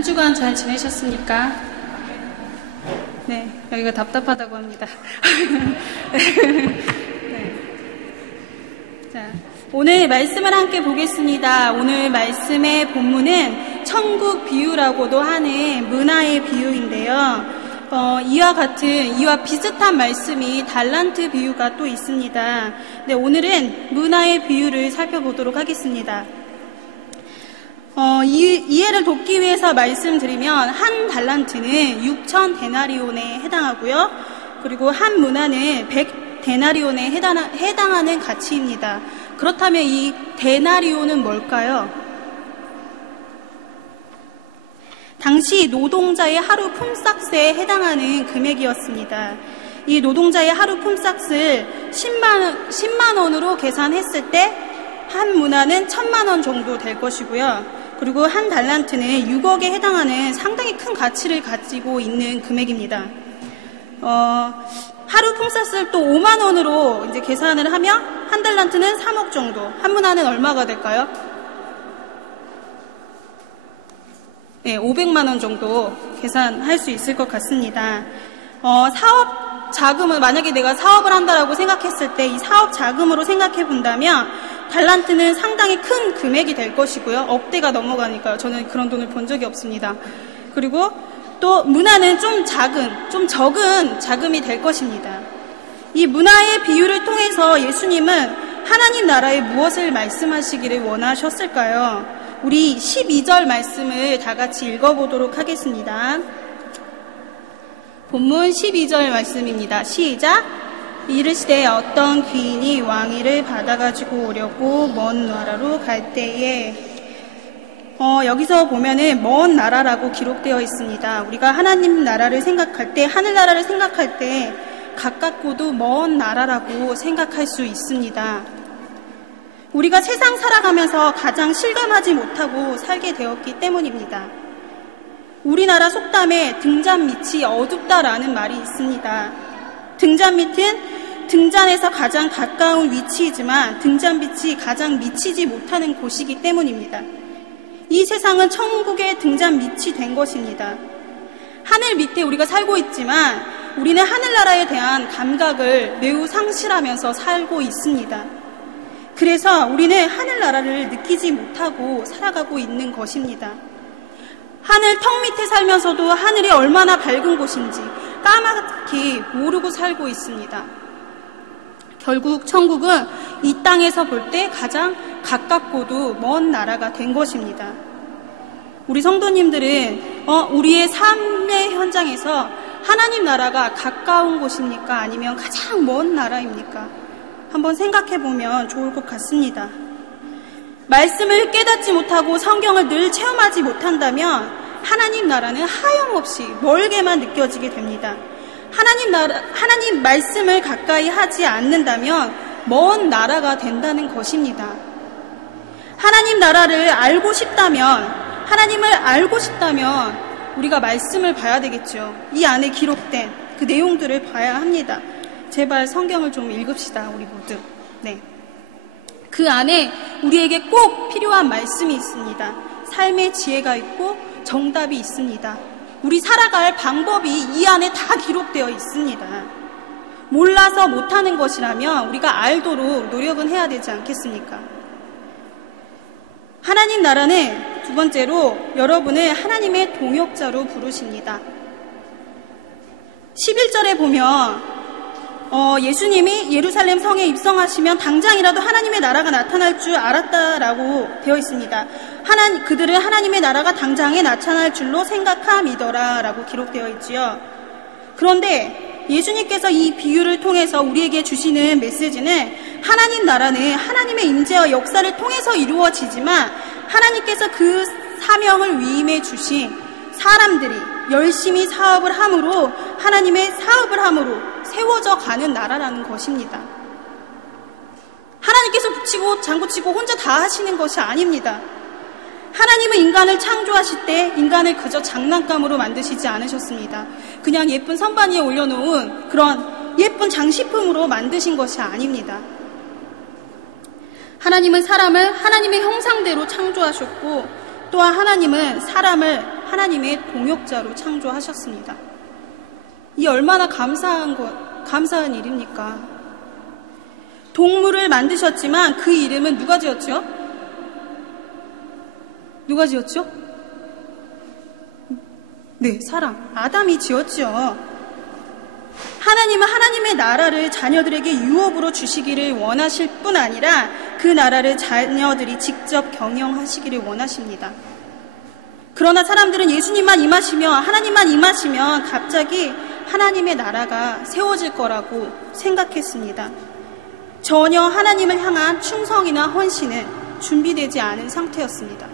한 주간 잘 지내셨습니까? 네, 여기가 답답하다고 합니다. 네. 자, 오늘 말씀을 함께 보겠습니다. 오늘 말씀의 본문은 천국 비유라고도 하는 문화의 비유인데요. 이와 비슷한 말씀이 달란트 비유가 또 있습니다. 네, 오늘은 문화의 비유를 살펴보도록 하겠습니다. 이해를 돕기 위해서 말씀드리면 한 달란트는 6천 데나리온에 해당하고요. 그리고 한 문화는 100 데나리온에 해당하는 가치입니다. 그렇다면 이 데나리온은 뭘까요? 당시 노동자의 하루 품삯에 해당하는 금액이었습니다. 이 노동자의 하루 품삯을 10만 원으로 계산했을 때 한 문화는 1,000만 원 정도 될 것이고요. 그리고 한 달란트는 6억에 해당하는 상당히 큰 가치를 가지고 있는 금액입니다. 하루 품삯을 또 5만 원으로 이제 계산을 하면 한 달란트는 3억 정도, 한 문화는 얼마가 될까요? 네, 500만 원 정도 계산할 수 있을 것 같습니다. 사업 자금을, 만약에 내가 사업을 한다라고 생각했을 때 이 사업 자금으로 생각해 본다면 달란트는 상당히 큰 금액이 될 것이고요. 억대가 넘어가니까요. 저는 그런 돈을 본 적이 없습니다. 그리고 또 문화는 좀 적은 자금이 될 것입니다. 이 문화의 비유를 통해서 예수님은 하나님 나라에 무엇을 말씀하시기를 원하셨을까요? 우리 12절 말씀을 다 같이 읽어보도록 하겠습니다. 본문 12절 말씀입니다. 시작! 이르시되 어떤 귀인이 왕위를 받아가지고 오려고 먼 나라로 갈 때에 여기서 보면은 먼 나라라고 기록되어 있습니다. 우리가 하나님 나라를 생각할 때, 하늘나라를 생각할 때 가깝고도 먼 나라라고 생각할 수 있습니다. 우리가 세상 살아가면서 가장 실감하지 못하고 살게 되었기 때문입니다. 우리나라 속담에 등잔 밑이 어둡다라는 말이 있습니다. 등잔 밑은 등잔에서 가장 가까운 위치이지만 등잔 밑이 가장 미치지 못하는 곳이기 때문입니다. 이 세상은 천국의 등잔 밑이 된 것입니다. 하늘 밑에 우리가 살고 있지만 우리는 하늘나라에 대한 감각을 매우 상실하면서 살고 있습니다. 그래서 우리는 하늘나라를 느끼지 못하고 살아가고 있는 것입니다. 하늘 턱 밑에 살면서도 하늘이 얼마나 밝은 곳인지 까맣게 모르고 살고 있습니다. 결국 천국은 이 땅에서 볼 때 가장 가깝고도 먼 나라가 된 것입니다. 우리 성도님들은 우리의 삶의 현장에서 하나님 나라가 가까운 곳입니까? 아니면 가장 먼 나라입니까? 한번 생각해 보면 좋을 것 같습니다. 말씀을 깨닫지 못하고 성경을 늘 체험하지 못한다면 하나님 나라는 하염없이 멀게만 느껴지게 됩니다. 하나님 말씀을 가까이 하지 않는다면 먼 나라가 된다는 것입니다. 하나님 나라를 알고 싶다면, 하나님을 알고 싶다면 우리가 말씀을 봐야 되겠죠. 이 안에 기록된 그 내용들을 봐야 합니다. 제발 성경을 좀 읽읍시다, 우리 모두. 네. 그 안에 우리에게 꼭 필요한 말씀이 있습니다. 삶의 지혜가 있고 정답이 있습니다. 우리 살아갈 방법이 이 안에 다 기록되어 있습니다. 몰라서 못하는 것이라면 우리가 알도록 노력은 해야 되지 않겠습니까? 하나님 나라는 두 번째로 여러분을 하나님의 동역자로 부르십니다. 11절에 보면 예수님이 예루살렘 성에 입성하시면 당장이라도 하나님의 나라가 나타날 줄 알았다라고 되어 있습니다. 그들은 하나님의 나라가 당장에 나타날 줄로 생각함이더라 라고 기록되어 있지요. 그런데 예수님께서 이 비유를 통해서 우리에게 주시는 메시지는 하나님 나라는 하나님의 임재와 역사를 통해서 이루어지지만 하나님께서 그 사명을 위임해 주신 사람들이 열심히 사업을 함으로 하나님의 사업을 함으로 세워져 가는 나라라는 것입니다. 하나님께서 붙이고 장구치고 혼자 다 하시는 것이 아닙니다. 하나님은 인간을 창조하실 때 인간을 그저 장난감으로 만드시지 않으셨습니다. 그냥 예쁜 선반 위에 올려놓은 그런 예쁜 장식품으로 만드신 것이 아닙니다. 하나님은 사람을 하나님의 형상대로 창조하셨고 또한 하나님은 사람을 하나님의 동역자로 창조하셨습니다. 이 얼마나 감사한 일입니까? 동물을 만드셨지만 그 이름은 누가 지었죠? 누가 지었죠? 네, 사람, 아담이 지었죠. 하나님은 하나님의 나라를 자녀들에게 유업으로 주시기를 원하실 뿐 아니라 그 나라를 자녀들이 직접 경영하시기를 원하십니다. 그러나 사람들은 예수님만 임하시며 하나님만 임하시면 갑자기 하나님의 나라가 세워질 거라고 생각했습니다. 전혀 하나님을 향한 충성이나 헌신은 준비되지 않은 상태였습니다.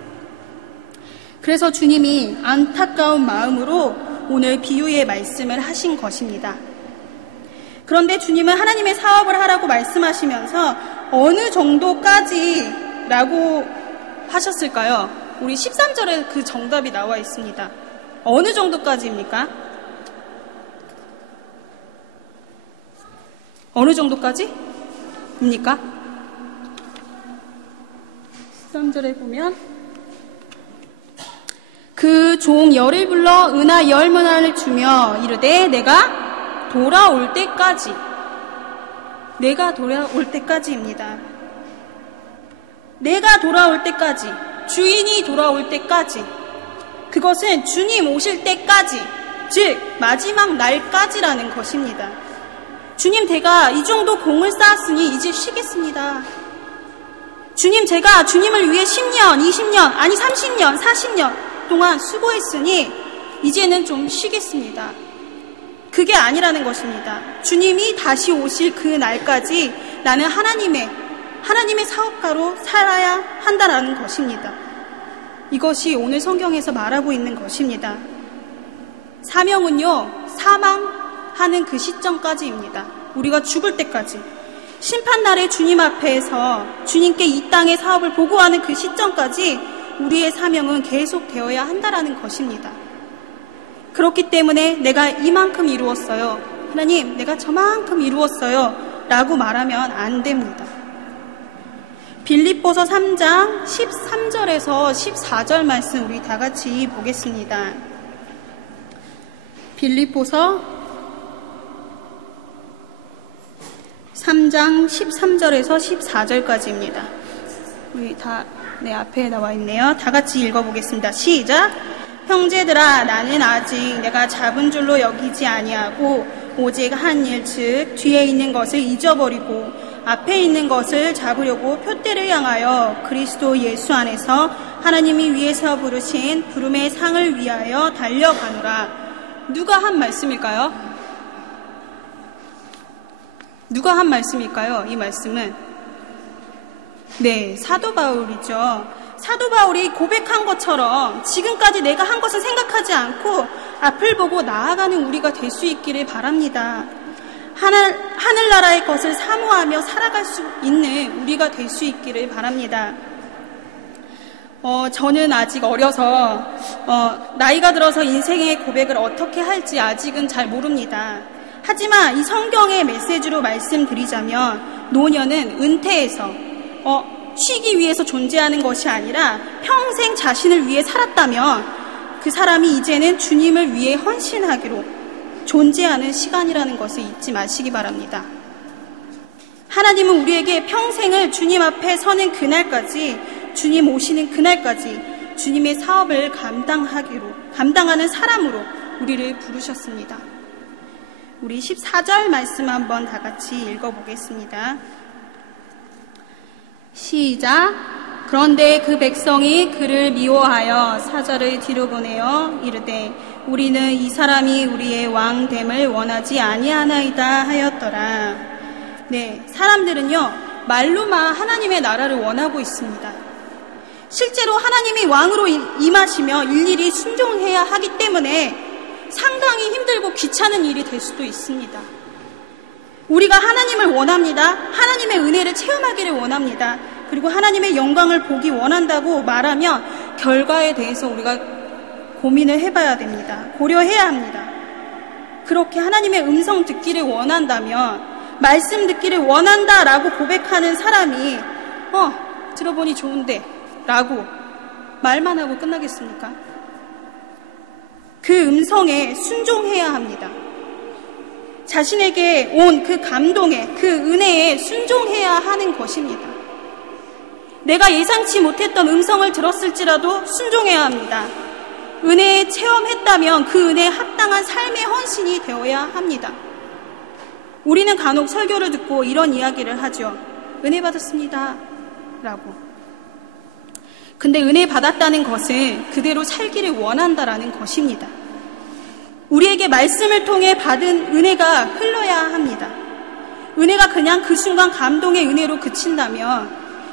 그래서 주님이 안타까운 마음으로 오늘 비유의 말씀을 하신 것입니다. 그런데 주님은 하나님의 사업을 하라고 말씀하시면서 어느 정도까지라고 하셨을까요? 우리 13절에 그 정답이 나와 있습니다. 어느 정도까지입니까? 어느 정도까지입니까? 13절에 보면 그 종 열을 불러 은하 10문화를 주며 이르되 내가 돌아올 때까지입니다. 내가 돌아올 때까지, 주인이 돌아올 때까지, 그것은 주님 오실 때까지, 즉 마지막 날까지라는 것입니다. 주님, 제가 이 정도 공을 쌓았으니 이제 쉬겠습니다. 주님, 제가 주님을 위해 10년, 20년, 아니 30년, 40년 동안 수고했으니 이제는 좀 쉬겠습니다. 그게 아니라는 것입니다. 주님이 다시 오실 그 날까지 나는 하나님의 사업가로 살아야 한다는 것입니다. 이것이 오늘 성경에서 말하고 있는 것입니다. 사명은요, 사망하는 그 시점까지입니다. 우리가 죽을 때까지. 심판날에 주님 앞에서 주님께 이 땅의 사업을 보고하는 그 시점까지 우리의 사명은 계속되어야 한다는 것입니다. 그렇기 때문에 내가 이만큼 이루었어요. 하나님, 내가 저만큼 이루었어요. 라고 말하면 안 됩니다. 빌립보서 3장 13절에서 14절 말씀 우리 다 같이 보겠습니다. 빌립보서 3장 13절에서 14절까지입니다. 우리 다 내 앞에 나와 있네요. 다 같이 읽어보겠습니다. 시작! 형제들아, 나는 아직 내가 잡은 줄로 여기지 아니하고 오직 한 일, 즉 뒤에 있는 것을 잊어버리고 앞에 있는 것을 잡으려고 표대를 향하여 그리스도 예수 안에서 하나님이 위에서 부르신 부름의 상을 위하여 달려가노라. 누가 한 말씀일까요? 누가 한 말씀일까요? 이 말씀은 네, 사도 바울이죠. 사도 바울이 고백한 것처럼 지금까지 내가 한 것을 생각하지 않고 앞을 보고 나아가는 우리가 될 수 있기를 바랍니다. 하늘나라의 것을 사모하며 살아갈 수 있는 우리가 될 수 있기를 바랍니다. 저는 아직 어려서 나이가 들어서 인생의 고백을 어떻게 할지 아직은 잘 모릅니다. 하지만 이 성경의 메시지로 말씀드리자면 노년은 은퇴해서 쉬기 위해서 존재하는 것이 아니라 평생 자신을 위해 살았다면 그 사람이 이제는 주님을 위해 헌신하기로 존재하는 시간이라는 것을 잊지 마시기 바랍니다. 하나님은 우리에게 평생을 주님 앞에 서는 그날까지, 주님 오시는 그날까지 주님의 사업을 감당하는 사람으로 우리를 부르셨습니다. 우리 14절 말씀 한번 다 같이 읽어보겠습니다. 시작! 그런데 그 백성이 그를 미워하여 사자를 뒤로 보내어 이르되 우리는 이 사람이 우리의 왕됨을 원하지 아니하나이다 하였더라. 네, 사람들은요 말로만 하나님의 나라를 원하고 있습니다. 실제로 하나님이 왕으로 임하시며 일일이 순종해야 하기 때문에 상당히 힘들고 귀찮은 일이 될 수도 있습니다. 우리가 하나님을 원합니다. 하나님의 은혜를 체험하기를 원합니다. 그리고 하나님의 영광을 보기 원한다고 말하면 결과에 대해서 우리가 고민을 해봐야 됩니다. 고려해야 합니다. 그렇게 하나님의 음성 듣기를 원한다면, 말씀 듣기를 원한다라고 고백하는 사람이 들어보니 좋은데 라고 말만 하고 끝나겠습니까? 그 음성에 순종해야 합니다. 자신에게 온 그 감동에, 그 은혜에 순종해야 하는 것입니다. 내가 예상치 못했던 음성을 들었을지라도 순종해야 합니다. 은혜에 체험했다면 그 은혜에 합당한 삶의 헌신이 되어야 합니다. 우리는 간혹 설교를 듣고 이런 이야기를 하죠. 은혜 받았습니다 라고. 근데 은혜 받았다는 것은 그대로 살기를 원한다라는 것입니다. 우리에게 말씀을 통해 받은 은혜가 흘러야 합니다. 은혜가 그냥 그 순간 감동의 은혜로 그친다면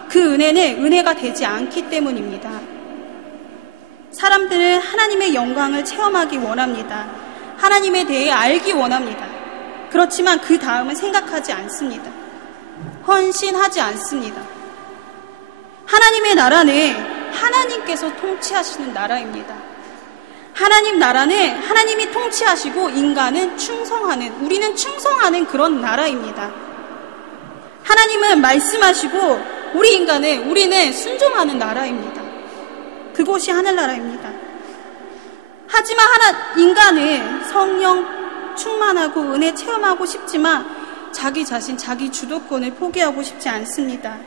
그 은혜는 은혜가 되지 않기 때문입니다. 사람들은 하나님의 영광을 체험하기 원합니다. 하나님에 대해 알기 원합니다. 그렇지만 그 다음은 생각하지 않습니다. 헌신하지 않습니다. 하나님의 나라는 하나님께서 통치하시는 나라입니다. 하나님 나라는 하나님이 통치하시고 인간은 충성하는, 우리는 충성하는 그런 나라입니다. 하나님은 말씀하시고 우리는 순종하는 나라입니다. 그곳이 하늘나라입니다. 하지만 인간은 성령 충만하고 은혜 체험하고 싶지만 자기 자신, 자기 주도권을 포기하고 싶지 않습니다.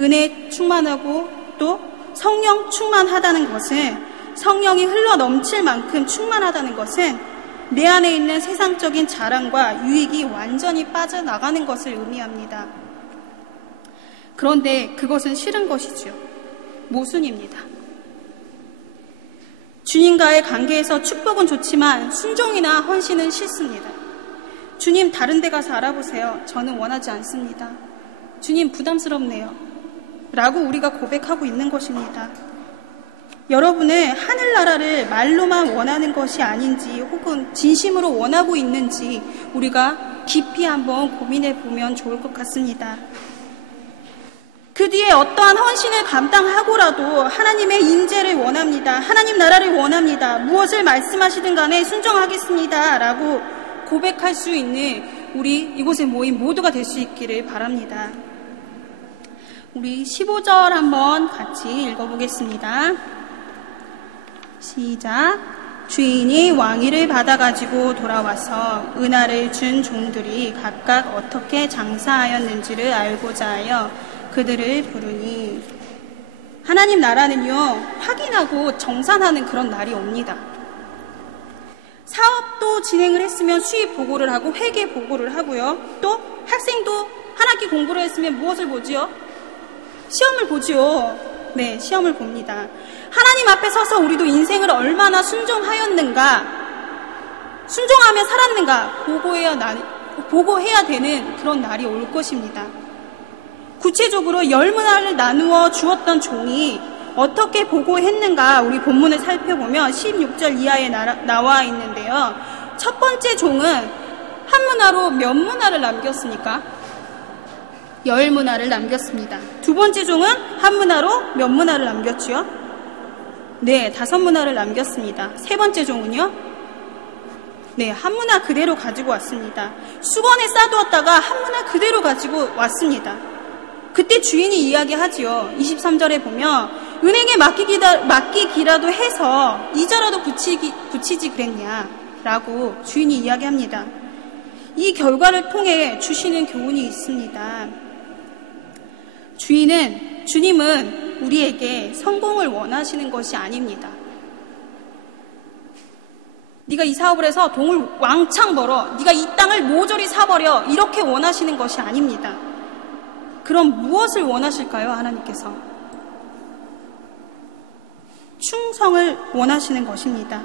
은혜 충만하고 또 성령 충만하다는 것은, 성령이 흘러 넘칠 만큼 충만하다는 것은 내 안에 있는 세상적인 자랑과 유익이 완전히 빠져나가는 것을 의미합니다. 그런데 그것은 싫은 것이지요. 모순입니다. 주님과의 관계에서 축복은 좋지만 순종이나 헌신은 싫습니다. 주님, 다른 데 가서 알아보세요. 저는 원하지 않습니다. 주님, 부담스럽네요 라고 우리가 고백하고 있는 것입니다. 여러분은 하늘나라를 말로만 원하는 것이 아닌지 혹은 진심으로 원하고 있는지 우리가 깊이 한번 고민해 보면 좋을 것 같습니다. 그 뒤에 어떠한 헌신을 감당하고라도 하나님의 임재를 원합니다. 하나님 나라를 원합니다. 무엇을 말씀하시든 간에 순종하겠습니다 라고 고백할 수 있는 우리 이곳에 모인 모두가 될 수 있기를 바랍니다. 우리 15절 한번 같이 읽어보겠습니다. 시작. 주인이 왕위를 받아가지고 돌아와서 은하를 준 종들이 각각 어떻게 장사하였는지를 알고자 하여 그들을 부르니, 하나님 나라는요, 확인하고 정산하는 그런 날이 옵니다. 사업도 진행을 했으면 수입 보고를 하고 회계 보고를 하고요. 또 학생도 한 학기 공부를 했으면 무엇을 보지요? 시험을 보지요. 네, 시험을 봅니다. 하나님 앞에 서서 우리도 인생을 얼마나 순종하였는가, 순종하며 살았는가 보고해야 되는 그런 날이 올 것입니다. 구체적으로 10문화를 나누어 주었던 종이 어떻게 보고했는가 우리 본문을 살펴보면 16절 이하에 나와 있는데요. 첫 번째 종은 한 문화로 몇 문화를 남겼습니까? 10문화를 남겼습니다. 두 번째 종은 한 문화로 몇 문화를 남겼죠? 네, 5문화를 남겼습니다. 세 번째 종은요? 네, 한 문화 그대로 가지고 왔습니다. 수건에 싸두었다가 한 문화 그대로 가지고 왔습니다. 그때 주인이 이야기하지요. 23절에 보면 은행에 맡기기라도 해서 이자라도 붙이지 그랬냐 라고 주인이 이야기합니다. 이 결과를 통해 주시는 교훈이 있습니다. 주님은 우리에게 성공을 원하시는 것이 아닙니다. 네가 이 사업을 해서 돈을 왕창 벌어, 네가 이 땅을 모조리 사버려, 이렇게 원하시는 것이 아닙니다. 그럼 무엇을 원하실까요, 하나님께서? 충성을 원하시는 것입니다.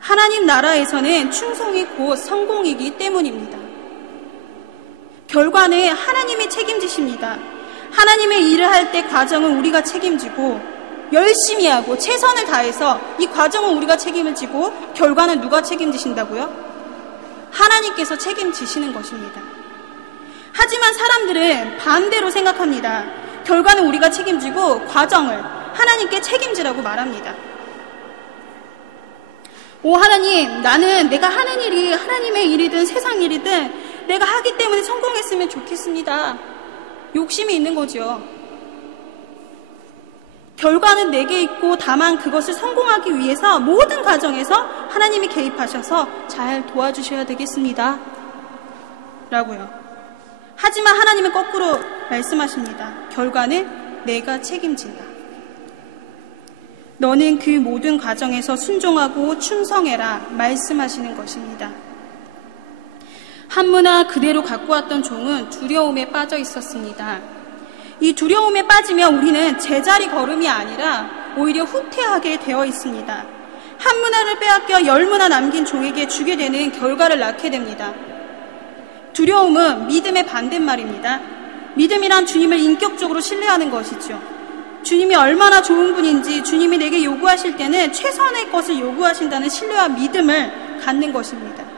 하나님 나라에서는 충성이 곧 성공이기 때문입니다. 결과는 하나님이 책임지십니다. 하나님의 일을 할 때 과정은 우리가 책임지고 열심히 하고 최선을 다해서 이 과정은 우리가 책임을 지고 결과는 누가 책임지신다고요? 하나님께서 책임지시는 것입니다. 하지만 사람들은 반대로 생각합니다. 결과는 우리가 책임지고 과정을 하나님께 책임지라고 말합니다. 오 하나님, 나는 내가 하는 일이 하나님의 일이든 세상 일이든 내가 하기 때문에 성공했으면 좋겠습니다. 욕심이 있는 거죠. 결과는 내게 있고 다만 그것을 성공하기 위해서 모든 과정에서 하나님이 개입하셔서 잘 도와주셔야 되겠습니다. 라고요. 하지만 하나님은 거꾸로 말씀하십니다. 결과는 내가 책임진다. 너는 그 모든 과정에서 순종하고 충성해라 말씀하시는 것입니다. 한문화 그대로 갖고 왔던 종은 두려움에 빠져 있었습니다. 이 두려움에 빠지면 우리는 제자리 걸음이 아니라 오히려 후퇴하게 되어 있습니다. 한문화를 빼앗겨 열문화 남긴 종에게 주게 되는 결과를 낳게 됩니다. 두려움은 믿음의 반대말입니다. 믿음이란 주님을 인격적으로 신뢰하는 것이죠. 주님이 얼마나 좋은 분인지 주님이 내게 요구하실 때는 최선의 것을 요구하신다는 신뢰와 믿음을 갖는 것입니다.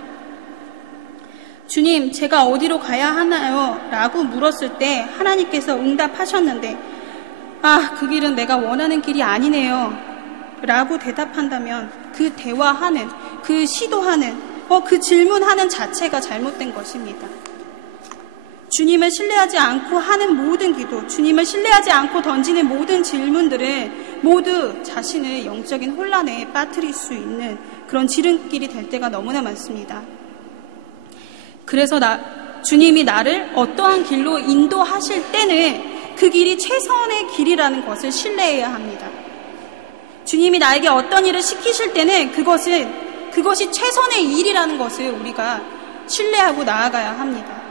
주님, 제가 어디로 가야 하나요? 라고 물었을 때 하나님께서 응답하셨는데 그 길은 내가 원하는 길이 아니네요 라고 대답한다면 그 대화하는, 그 시도하는, 그 질문하는 자체가 잘못된 것입니다. 주님을 신뢰하지 않고 하는 모든 기도, 주님을 신뢰하지 않고 던지는 모든 질문들은 모두 자신을 영적인 혼란에 빠뜨릴 수 있는 그런 지름길이 될 때가 너무나 많습니다. 그래서 주님이 나를 어떠한 길로 인도하실 때는 그 길이 최선의 길이라는 것을 신뢰해야 합니다. 주님이 나에게 어떤 일을 시키실 때는 그것이 최선의 일이라는 것을 우리가 신뢰하고 나아가야 합니다.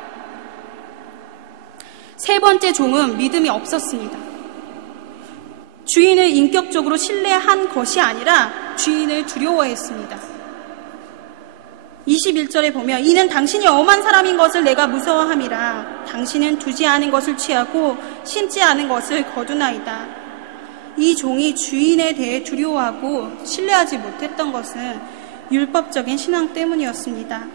세 번째 종은 믿음이 없었습니다. 주인을 인격적으로 신뢰한 것이 아니라 주인을 두려워했습니다. 21절에 보면 이는 당신이 엄한 사람인 것을 내가 무서워함이라. 당신은 두지 않은 것을 취하고 심지 않은 것을 거두나이다. 이 종이 주인에 대해 두려워하고 신뢰하지 못했던 것은 율법적인 신앙 때문이었습니다.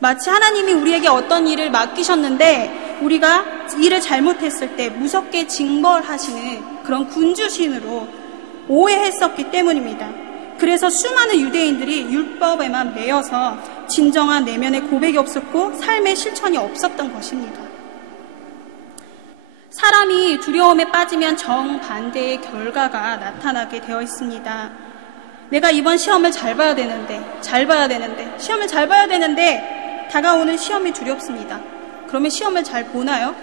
마치 하나님이 우리에게 어떤 일을 맡기셨는데 우리가 일을 잘못했을 때 무섭게 징벌하시는 그런 군주신으로 오해했었기 때문입니다. 그래서 수많은 유대인들이 율법에만 매여서 진정한 내면의 고백이 없었고 삶의 실천이 없었던 것입니다. 사람이 두려움에 빠지면 정반대의 결과가 나타나게 되어 있습니다. 내가 이번 시험을 잘 봐야 되는데 시험을 잘 봐야 되는데 다가오는 시험이 두렵습니다. 그러면 시험을 잘 보나요?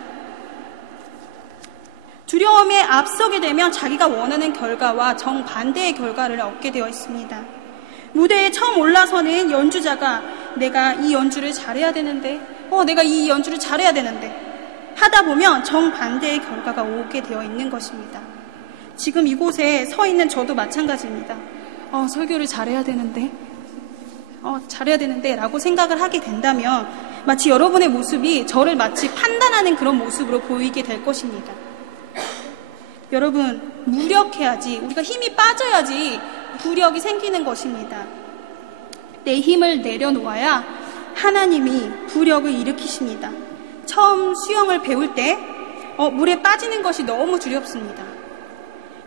두려움에 앞서게 되면 자기가 원하는 결과와 정반대의 결과를 얻게 되어 있습니다. 무대에 처음 올라서는 연주자가 내가 이 연주를 잘해야 되는데 내가 이 연주를 잘해야 되는데 하다 보면 정반대의 결과가 오게 되어 있는 것입니다. 지금 이곳에 서 있는 저도 마찬가지입니다. 설교를 잘해야 되는데 라고 생각을 하게 된다면 마치 여러분의 모습이 저를 마치 판단하는 그런 모습으로 보이게 될 것입니다. 여러분, 무력해야지, 우리가 힘이 빠져야지 부력이 생기는 것입니다. 내 힘을 내려놓아야 하나님이 부력을 일으키십니다. 처음 수영을 배울 때 물에 빠지는 것이 너무 두렵습니다.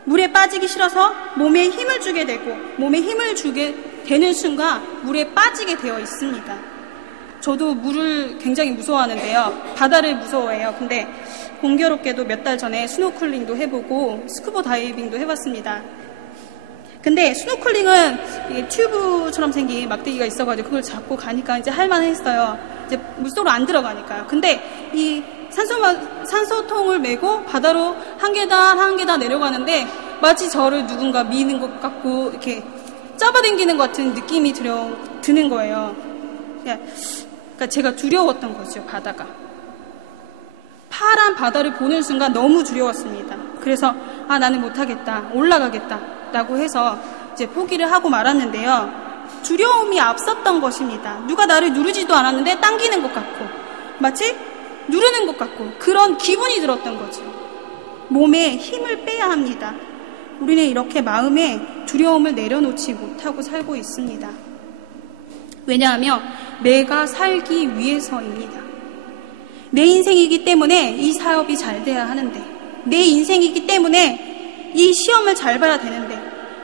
물에 빠지기 싫어서 몸에 힘을 주게 되고 몸에 힘을 주게 되는 순간 물에 빠지게 되어 있습니다. 저도 물을 굉장히 무서워하는데요. 바다를 무서워해요. 근데 공교롭게도 몇 달 전에 스노클링도 해보고 스쿠버 다이빙도 해봤습니다. 근데 스노클링은 튜브처럼 생긴 막대기가 있어가지고 그걸 잡고 가니까 이제 할만했어요. 이제 물속으로 안 들어가니까요. 근데 이 산소통을 메고 바다로 한 계단 한 계단 내려가는데 마치 저를 누군가 미는 것 같고 이렇게 잡아당기는 것 같은 느낌이 드는 거예요. 그러니까 제가 두려웠던 거죠, 바다가. 파란 바다를 보는 순간 너무 두려웠습니다. 그래서 나는 못하겠다, 올라가겠다 라고 해서 이제 포기를 하고 말았는데요. 두려움이 앞섰던 것입니다. 누가 나를 누르지도 않았는데 당기는 것 같고 마치 누르는 것 같고 그런 기분이 들었던 거죠. 몸에 힘을 빼야 합니다. 우리는 이렇게 마음에 두려움을 내려놓지 못하고 살고 있습니다. 왜냐하면 내가 살기 위해서입니다. 내 인생이기 때문에 이 사업이 잘 돼야 하는데, 내 인생이기 때문에 이 시험을 잘 봐야 되는데,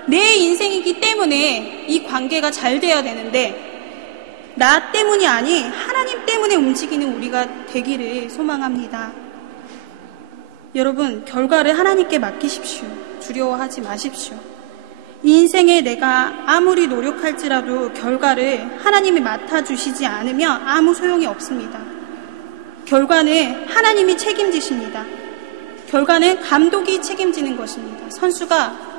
내 인생이기 때문에 이 관계가 잘 돼야 되는데, 나 때문이 아닌 하나님 때문에 움직이는 우리가 되기를 소망합니다. 여러분, 결과를 하나님께 맡기십시오. 두려워하지 마십시오. 이 인생에 내가 아무리 노력할지라도 결과를 하나님이 맡아주시지 않으면 아무 소용이 없습니다. 결과는 하나님이 책임지십니다. 결과는 감독이 책임지는 것입니다. 선수가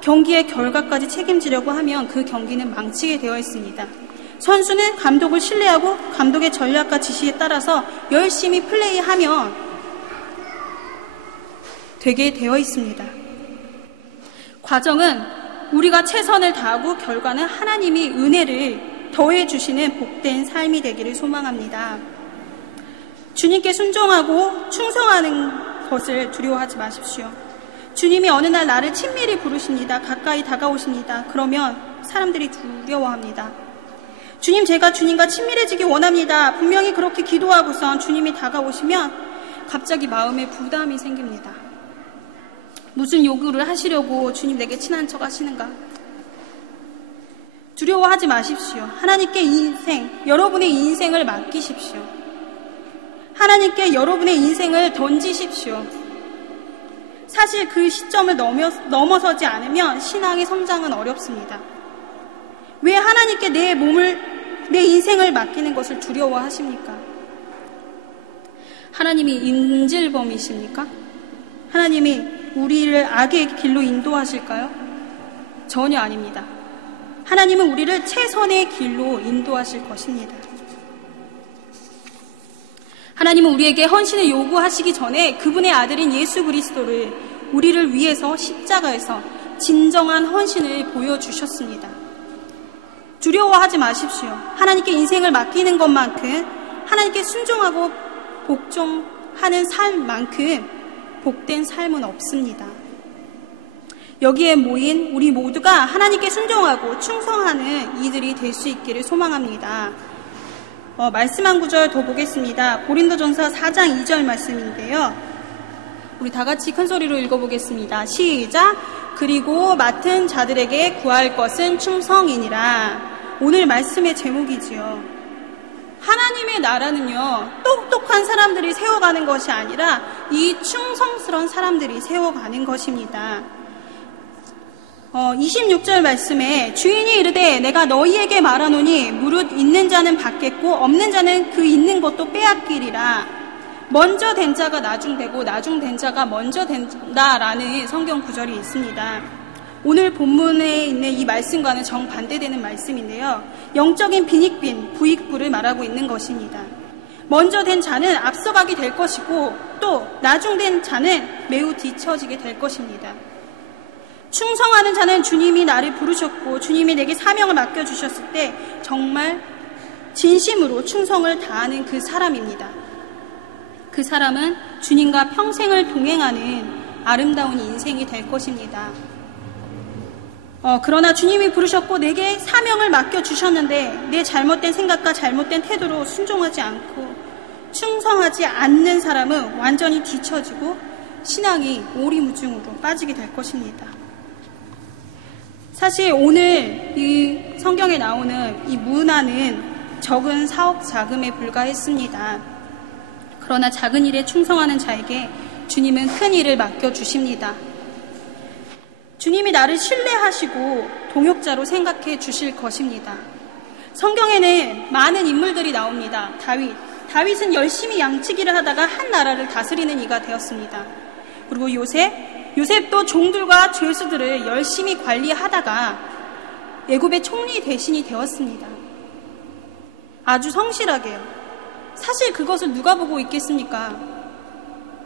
경기의 결과까지 책임지려고 하면 그 경기는 망치게 되어 있습니다. 선수는 감독을 신뢰하고 감독의 전략과 지시에 따라서 열심히 플레이하면 되게 되어 있습니다. 과정은 우리가 최선을 다하고 결과는 하나님이 은혜를 더해 주시는 복된 삶이 되기를 소망합니다. 주님께 순종하고 충성하는 것을 두려워하지 마십시오. 주님이 어느 날 나를 친밀히 부르십니다. 가까이 다가오십니다. 그러면 사람들이 두려워합니다. 주님, 제가 주님과 친밀해지기 원합니다. 분명히 그렇게 기도하고선 주님이 다가오시면 갑자기 마음에 부담이 생깁니다. 무슨 요구를 하시려고 주님 내게 친한 척 하시는가? 두려워하지 마십시오. 하나님께 여러분의 인생을 맡기십시오. 하나님께 여러분의 인생을 던지십시오. 사실 그 시점을 넘어서지 않으면 신앙의 성장은 어렵습니다. 왜 하나님께 내 인생을 맡기는 것을 두려워하십니까? 하나님이 인질범이십니까? 하나님이 우리를 악의 길로 인도하실까요? 전혀 아닙니다. 하나님은 우리를 최선의 길로 인도하실 것입니다. 하나님은 우리에게 헌신을 요구하시기 전에 그분의 아들인 예수 그리스도를 우리를 위해서 십자가에서 진정한 헌신을 보여주셨습니다. 두려워하지 마십시오. 하나님께 인생을 맡기는 것만큼, 하나님께 순종하고 복종하는 삶만큼 복된 삶은 없습니다. 여기에 모인 우리 모두가 하나님께 순종하고 충성하는 이들이 될 수 있기를 소망합니다. 말씀 한 구절 더 보겠습니다. 고린도전서 4장 2절 말씀인데요. 우리 다 같이 큰 소리로 읽어보겠습니다. 시작! 그리고 맡은 자들에게 구할 것은 충성이니라. 오늘 말씀의 제목이지요. 하나님의 나라는요, 똑똑한 사람들이 세워가는 것이 아니라 이 충성스러운 사람들이 세워가는 것입니다. 26절 말씀에 주인이 이르되 내가 너희에게 말하노니 무릇 있는 자는 받겠고 없는 자는 그 있는 것도 빼앗기리라. 먼저 된 자가 나중되고 나중된 자가 먼저 된다라는 성경 구절이 있습니다. 오늘 본문에 있는 이 말씀과는 정반대되는 말씀인데요. 영적인 빈익빈, 부익부를 말하고 있는 것입니다. 먼저 된 자는 앞서가게 될 것이고 또 나중된 자는 매우 뒤처지게 될 것입니다. 충성하는 자는 주님이 나를 부르셨고 주님이 내게 사명을 맡겨주셨을 때 정말 진심으로 충성을 다하는 그 사람입니다. 그 사람은 주님과 평생을 동행하는 아름다운 인생이 될 것입니다. 그러나 주님이 부르셨고 내게 사명을 맡겨주셨는데 내 잘못된 생각과 잘못된 태도로 순종하지 않고 충성하지 않는 사람은 완전히 뒤처지고 신앙이 오리무중으로 빠지게 될 것입니다. 사실 오늘 이 성경에 나오는 이 문화는 적은 사업 자금에 불과했습니다. 그러나 작은 일에 충성하는 자에게 주님은 큰 일을 맡겨주십니다. 주님이 나를 신뢰하시고 동역자로 생각해 주실 것입니다. 성경에는 많은 인물들이 나옵니다. 다윗은 열심히 양치기를 하다가 한 나라를 다스리는 이가 되었습니다. 그리고 요셉도 종들과 죄수들을 열심히 관리하다가 애굽의 총리 대신이 되었습니다. 아주 성실하게요. 사실 그것을 누가 보고 있겠습니까?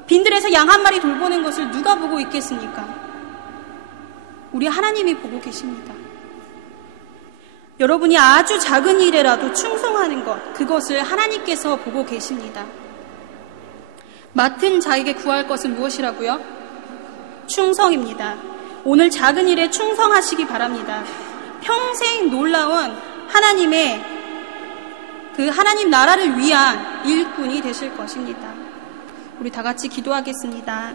빈들에서 양 한 마리 돌보는 것을 누가 보고 있겠습니까? 우리 하나님이 보고 계십니다. 여러분이 아주 작은 일에라도 충성하는 것, 그것을 하나님께서 보고 계십니다. 맡은 자에게 구할 것은 무엇이라고요? 충성입니다. 오늘 작은 일에 충성하시기 바랍니다. 평생 놀라운 하나님의 그 하나님 나라를 위한 일꾼이 되실 것입니다. 우리 다 같이 기도하겠습니다.